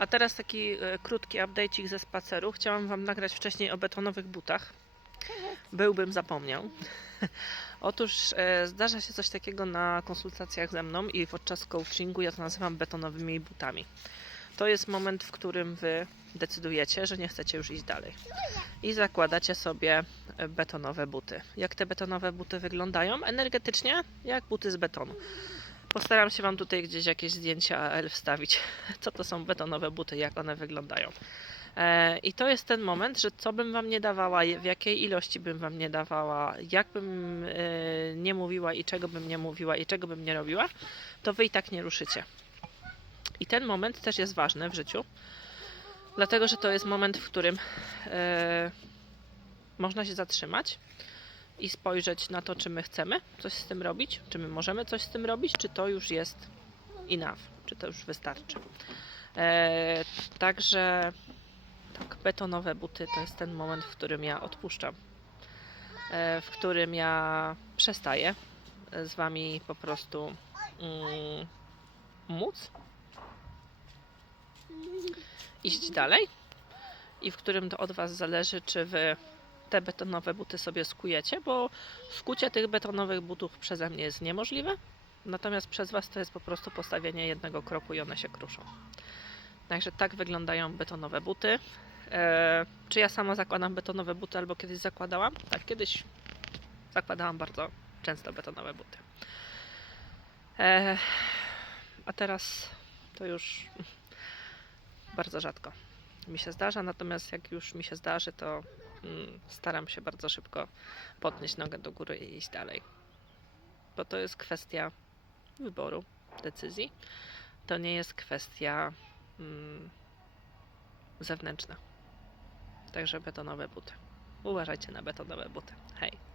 A teraz taki e, krótki update'ik ze spaceru. Chciałam Wam nagrać wcześniej o betonowych butach. Byłbym zapomniał. Otóż e, zdarza się coś takiego na konsultacjach ze mną i podczas coachingu ja to nazywam betonowymi butami. To jest moment, w którym Wy decydujecie, że nie chcecie już iść dalej. I zakładacie sobie e, betonowe buty. Jak te betonowe buty wyglądają? Energetycznie, jak buty z betonu. Postaram się Wam tutaj gdzieś jakieś zdjęcia AL wstawić, co to są betonowe buty, jak one wyglądają. E, I to jest ten moment, że co bym Wam nie dawała, w jakiej ilości bym Wam nie dawała, jak bym e, nie mówiła i czego bym nie mówiła i czego bym nie robiła, to Wy i tak nie ruszycie. I ten moment też jest ważny w życiu, dlatego że to jest moment, w którym e, można się zatrzymać i spojrzeć na to, czy my chcemy coś z tym robić, czy my możemy coś z tym robić, czy to już jest enough, czy to już wystarczy. E, także tak, betonowe buty to jest ten moment, w którym ja odpuszczam, e, w którym ja przestaję z wami po prostu mm, móc iść dalej i w którym to od was zależy, czy wy te betonowe buty sobie skujecie, bo skucie tych betonowych butów przeze mnie jest niemożliwe, natomiast przez Was to jest po prostu postawienie jednego kroku i one się kruszą. Także tak wyglądają betonowe buty. E, czy ja sama zakładam betonowe buty albo kiedyś zakładałam? Tak, kiedyś zakładałam bardzo często betonowe buty. E, a teraz to już bardzo rzadko mi się zdarza, natomiast jak już mi się zdarzy, to staram się bardzo szybko podnieść nogę do góry i iść dalej. Bo to jest kwestia wyboru, decyzji. To nie jest kwestia mm, zewnętrzna. Także betonowe buty. Uważajcie na betonowe buty. Hej.